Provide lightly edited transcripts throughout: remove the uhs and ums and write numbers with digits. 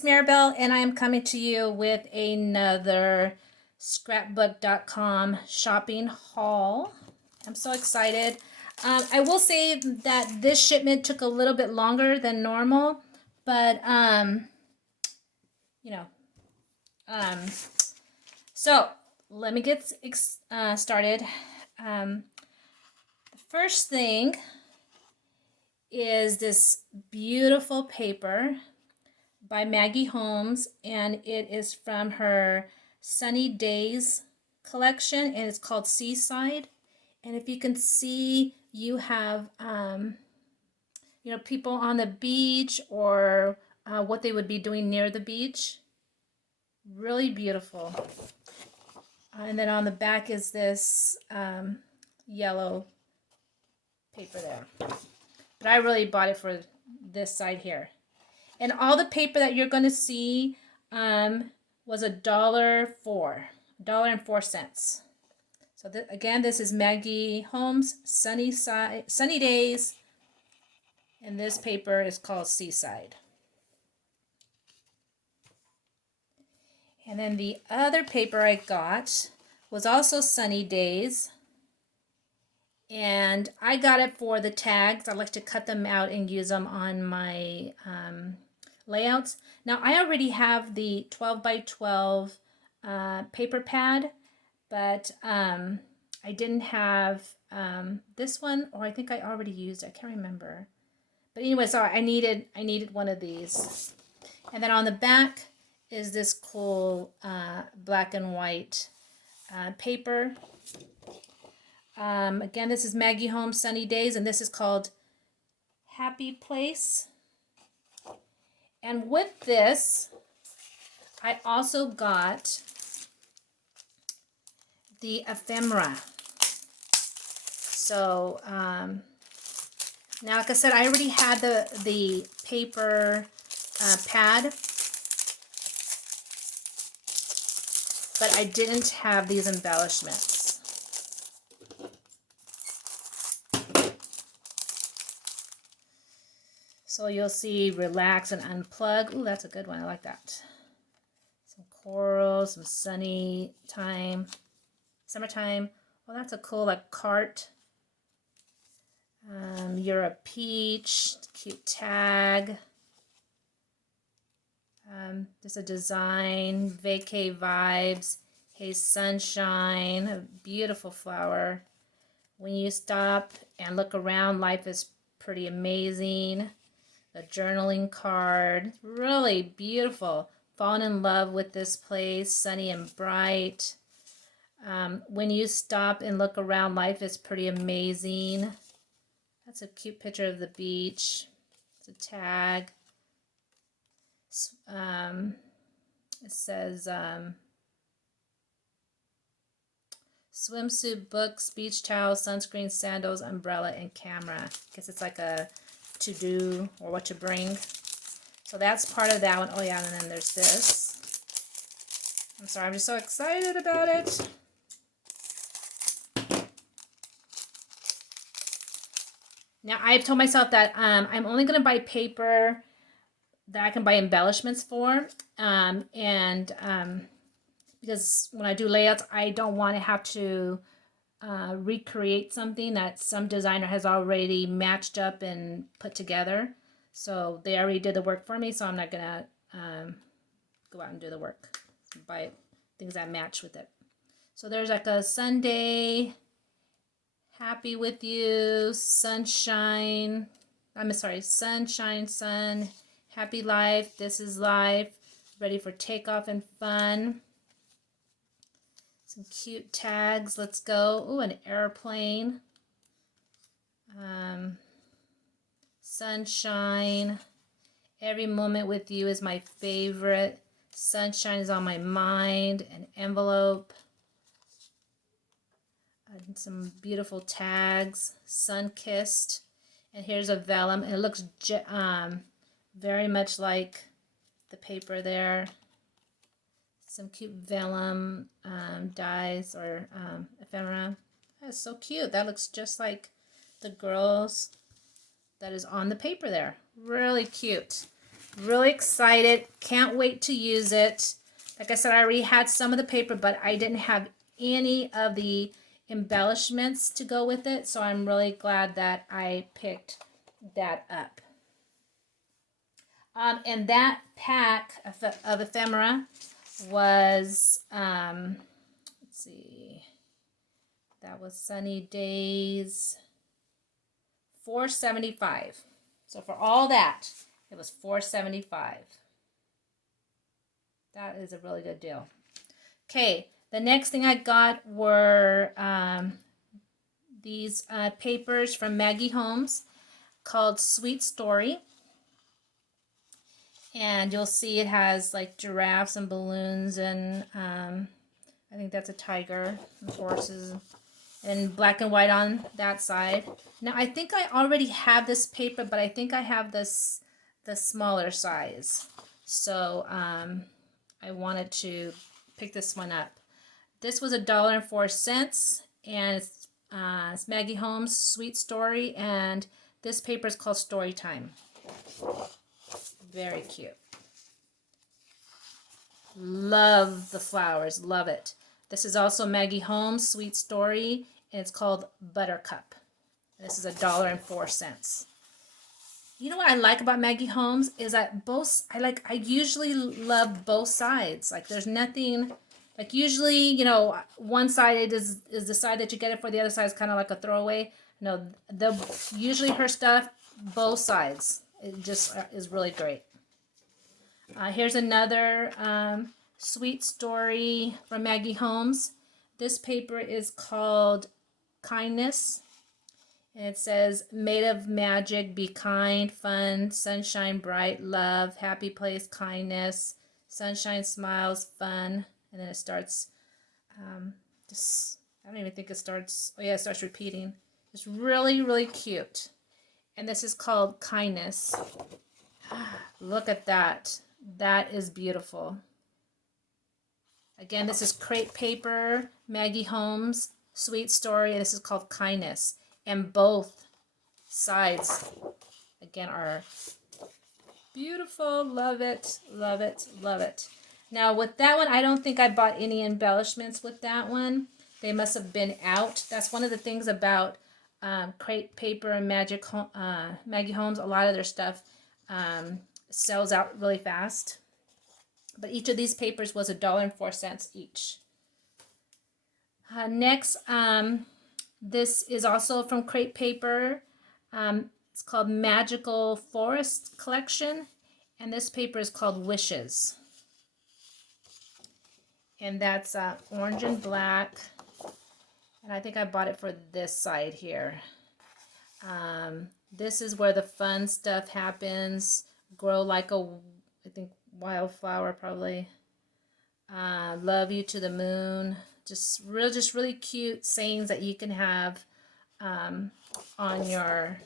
it's Maribel, and I am coming to you with another Scrapbook.com shopping haul. I'm so excited. I will say that this shipment took a little bit longer than normal, but you know, um, so let me get started. The first thing is this beautiful paper by Maggie Holmes, and it is from her Sunny Days collection, and it's called Seaside. And if you can see, you have people on the beach, or what they would be doing near the beach. Really beautiful. And then on the back is this yellow paper there. But I really bought it for this side here. And all the paper that you're going to see was $1.04. So again, this is Maggie Holmes, Sunny Days, and this paper is called Seaside. And then the other paper I got was also Sunny Days, and I got it for the tags. I like to cut them out and use them on my layouts. Now I already have the 12 by 12 paper pad, but I didn't have this one, or I think I already used it. I can't remember. But anyway, so I needed one of these. And then on the back is this cool black and white paper. Again, this is Maggie Holmes Sunny Days, and this is called Happy Place. And with this, I also got the ephemera. So now, like I said, I already had the paper pad, but I didn't have these embellishments. So you'll see relax and unplug. Ooh, that's a good one. I like that. Some coral, some sunny time, summertime. Well, that's a cool like cart. You're a peach. Cute tag. There's a design. Vacay vibes. Hey sunshine. A beautiful flower. When you stop and look around, life is pretty amazing. The journaling card, really beautiful. Fallen in love with this place, sunny and bright. When you stop and look around, life is pretty amazing. That's a cute picture of the beach. It's a tag. It says swimsuit, books, beach towel, sunscreen, sandals, umbrella, and camera. I guess it's like a to do or what to bring. So that's part of that one. Oh yeah, and then there's this. I'm sorry, I'm just so excited about it. Now I've told myself that I'm only going to buy paper that I can buy embellishments for, because when I do layouts, I don't want to have to recreate something that some designer has already matched up and put together. So they already did the work for me, so I'm not gonna go out and do the work. Buy things that match with it. So there's like a Sunday, happy with you, sunshine. I'm sorry, sunshine, sun, happy life, this is life, ready for takeoff and fun. Some cute tags. Let's go. Ooh, an airplane. Sunshine. Every moment with you is my favorite. Sunshine is on my mind. An envelope. And some beautiful tags. Sun-kissed. And here's a vellum. It looks very much like the paper there. Some cute vellum dies or ephemera. That's so cute. That looks just like the girls that is on the paper there. Really cute. Really excited. Can't wait to use it. Like I said, I already had some of the paper, but I didn't have any of the embellishments to go with it. So I'm really glad that I picked that up. And that pack of ephemera was, let's see, that was Sunny Days, $4.75. So for all that, it was $4.75. That is a really good deal. Okay, the next thing I got were these papers from Maggie Holmes called Sweet Story. And you'll see it has like giraffes and balloons and I think that's a tiger and horses and black and white on that side. Now I think I already have this paper, but I think I have the smaller size. So I wanted to pick this one up. This was $1.04 and it's Maggie Holmes' Sweet Story, and this paper is called Story Time. Very cute. Love the flowers. Love it. This is also Maggie Holmes' Sweet Story, and it's called Buttercup. And this is $1.04. You know what I like about Maggie Holmes is that I usually love both sides. Like there's nothing, like usually, you know, one side is the side that you get it for, the other side is kind of like a throwaway. No, usually her stuff, both sides. It just is really great. Here's another Sweet Story from Maggie Holmes. This paper is called Kindness. And it says, made of magic, be kind, fun, sunshine, bright, love, happy place, kindness, sunshine, smiles, fun. And then it starts, I don't even think it starts, oh yeah, it starts repeating. It's really, really cute. And this is called Kindness. Look at that. That is beautiful. Again, this is crepe paper, Maggie Holmes, Sweet Story, and this is called Kindness. And both sides, again, are beautiful. Love it, love it, love it. Now, with that one, I don't think I bought any embellishments with that one. They must have been out. That's one of the things about crepe paper and Maggie Holmes. A lot of their stuff sells out really fast. But each of these papers was $1.04 each. Next, this is also from Crepe Paper. It's called Magical Forest Collection. And this paper is called Wishes. And that's orange and black. And I think I bought it for this side here. This is where the fun stuff happens. Grow like a, I think, wildflower probably. Love you to the moon. Just really cute sayings that you can have on your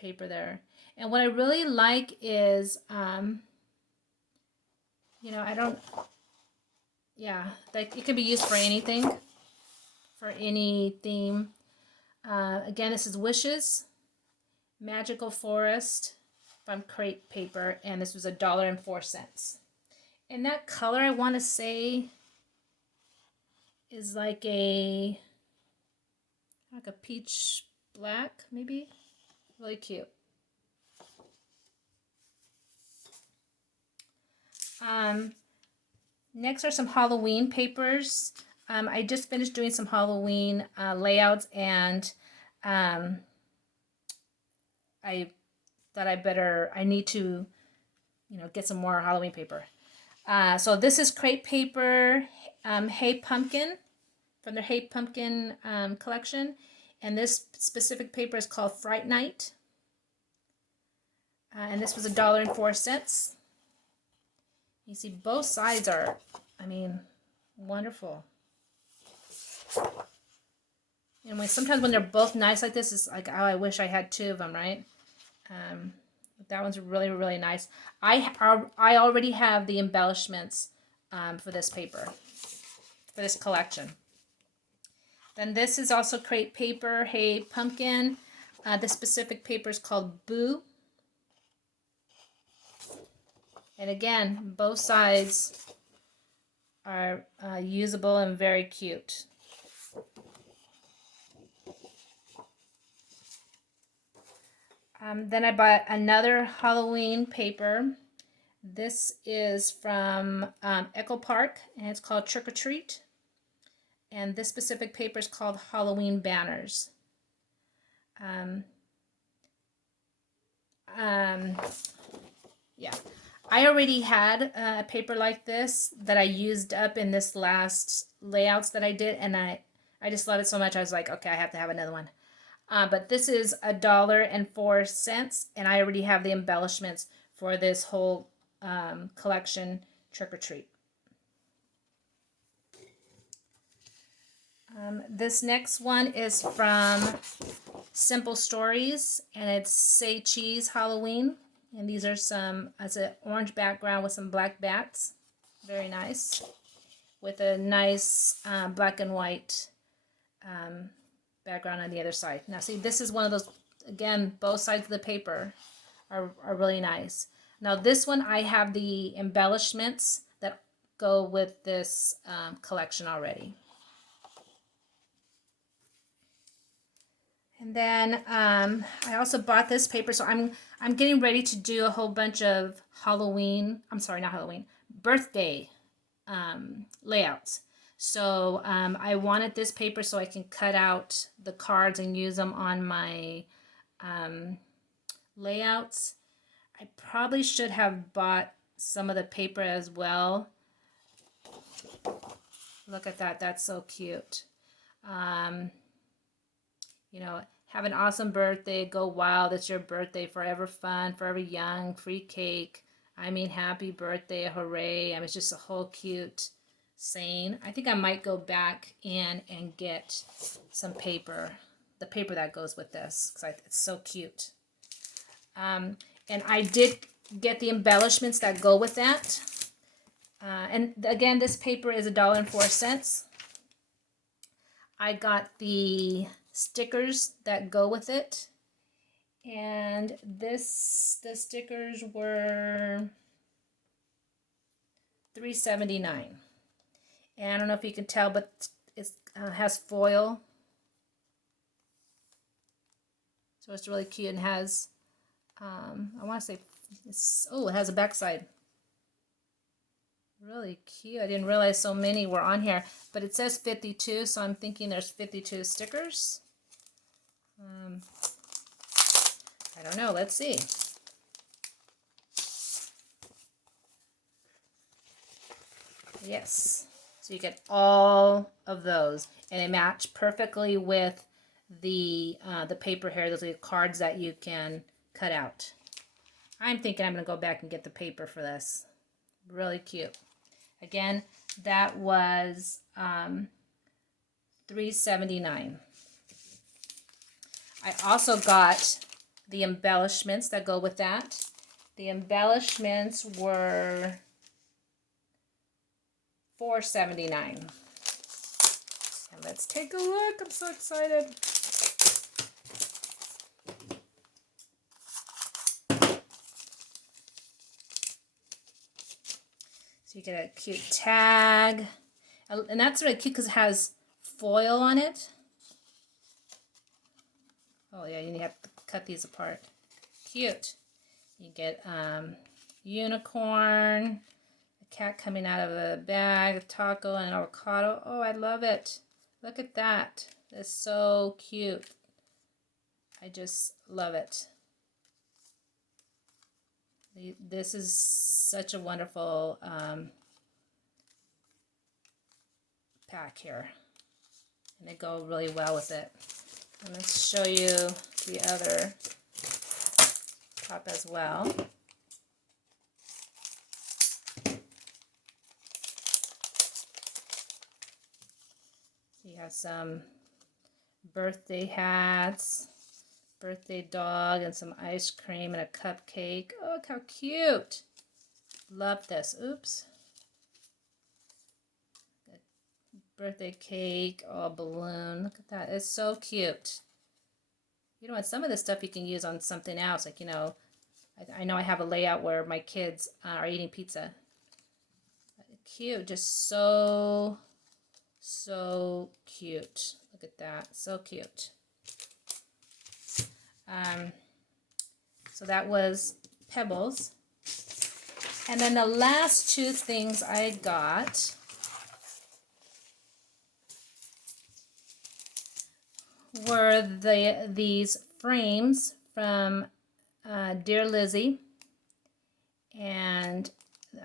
paper there. And what I really like is, you know, like it can be used for anything, for any theme. Again, this is Wishes, Magical Forest from Crepe Paper, and this was $1.04. And that color, I want to say, is like a peach black, maybe. Really cute. Next are some Halloween papers. I just finished doing some Halloween layouts, and I thought I need to, you know, get some more Halloween paper. So this is Crepe Paper, Hey Pumpkin, from their Hey Pumpkin collection. And this specific paper is called Fright Night. And this was $1.04. You see both sides are, I mean, wonderful. And sometimes when they're both nice like this, it's like, oh, I wish I had two of them, right? That one's really, really nice. I already have the embellishments for this paper, for this collection. Then this is also Crepe Paper, Hey Pumpkin. This specific paper is called Boo. And again, both sides are usable and very cute. Then I bought another Halloween paper. This is from Echo Park, and it's called Trick or Treat. And this specific paper is called Halloween Banners. Yeah, I already had a paper like this that I used up in this last layouts that I did, and I just love it so much. I was like, okay, I have to have another one. But this is $1.04, and I already have the embellishments for this whole collection, Trick or Treat. This next one is from Simple Stories, and it's Say Cheese Halloween. And these are some, it's an orange background with some black bats. Very nice. With a nice black and white background on the other side. Now see, this is one of those, again, both sides of the paper are really nice. Now this one, I have the embellishments that go with this collection already. And then I also bought this paper, so I'm getting ready to do a whole bunch of Halloween. I'm sorry, not Halloween, birthday layouts. So I wanted this paper so I can cut out the cards and use them on my layouts. I probably should have bought some of the paper as well. Look at that, that's so cute. You know, have an awesome birthday, go wild, it's your birthday, forever fun, forever young, free cake. I mean, happy birthday, hooray. I mean, it's just a whole cute saying. I think I might go back in and get some paper, the paper that goes with this, because it's so cute. And I did get the embellishments that go with that. And again, this paper is $1.04. I got the stickers that go with it, and the stickers were $3.79. And I don't know if you can tell, but it has foil, so it's really cute, and has I want to say it has a backside. Really cute. I didn't realize so many were on here, but it says 52, so I'm thinking there's 52 stickers. I don't know. Let's see. Yes. So you get all of those, and they match perfectly with the paper here. Those are the cards that you can cut out. I'm thinking I'm going to go back and get the paper for this. Really cute. Again, that was $3.79. I also got the embellishments that go with that. The embellishments were $4.79. And let's take a look. I'm so excited. So you get a cute tag. And that's really cute because it has foil on it. Oh yeah, you have to cut these apart. Cute. You get unicorn, a cat coming out of a bag, a taco, and an avocado. Oh, I love it. Look at that. It's so cute. I just love it. This is such a wonderful pack here. And they go really well with it. And let's show you the other top as well. You have some birthday hats, birthday dog, and some ice cream and a cupcake. Oh, look how cute. Love this. Oops. Birthday cake, oh, balloon. Look at that. It's so cute. You know what? Some of this stuff you can use on something else, like, you know, I know I have a layout where my kids are eating pizza. Cute, just so cute. Look at that, so cute. So that was Pebbles. And then the last two things I got were these frames from Dear Lizzie. And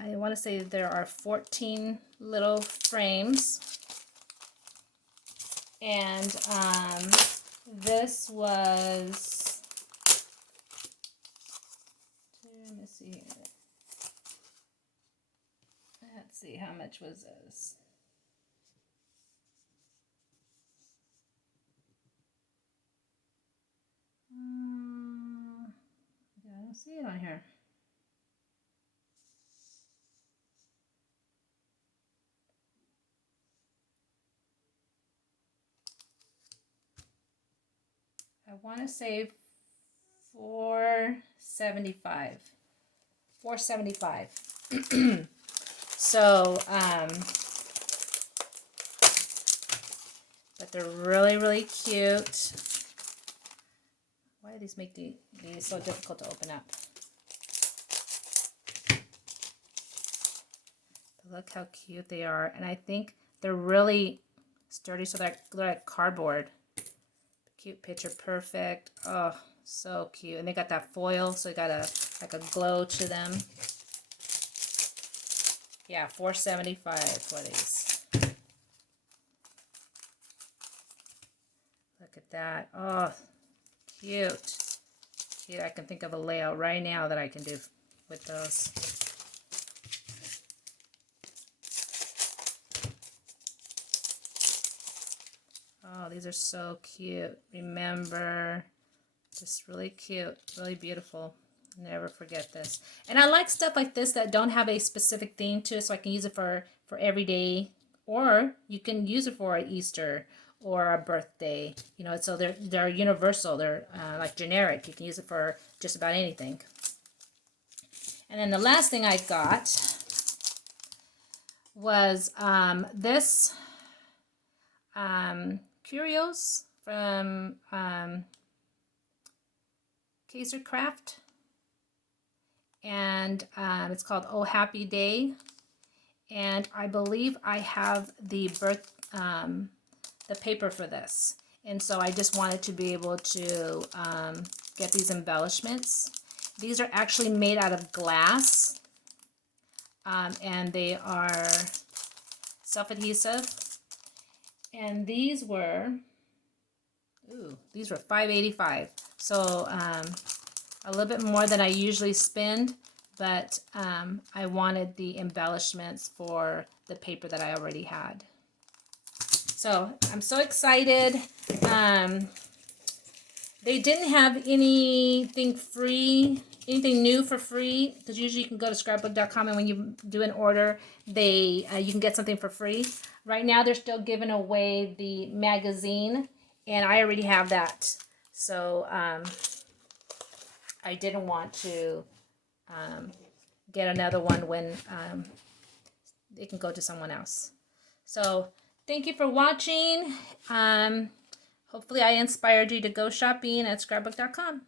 I want to say there are 14 little frames. And this was, let me see here. Let's see, how much was this? I don't see it on here. I want to say $4.75. $4.75. So, but they're really cute. Why do these make these so difficult to open up? Look how cute they are, and I think they're really sturdy, so they're like cardboard. Cute picture perfect. Oh, so cute. And they got that foil, so they got like a glow to them. Yeah, $4.75 for these. Look at that. Oh, cute. Cute. I can think of a layout right now that I can do with those. Oh, these are so cute. Remember, just really cute, really beautiful. Never forget this. And I like stuff like this that don't have a specific theme to it, so I can use it for every day, or you can use it for Easter or a birthday. You know, so they're universal. They're like generic. You can use it for just about anything. And then the last thing I got was this Curios from Kaiser Craft, and it's called Oh Happy Day, and I believe I have the paper for this, and so I just wanted to be able to get these embellishments. These are actually made out of glass, and they are self-adhesive. And these were $5.85. So a little bit more than I usually spend, but I wanted the embellishments for the paper that I already had. So I'm so excited. They didn't have anything new for free, because usually you can go to scrapbook.com, and when you do an order, you can get something for free. Right now they're still giving away the magazine, and I already have that. So I didn't want to get another one when it can go to someone else. So thank you for watching. Hopefully I inspired you to go shopping at scrapbook.com.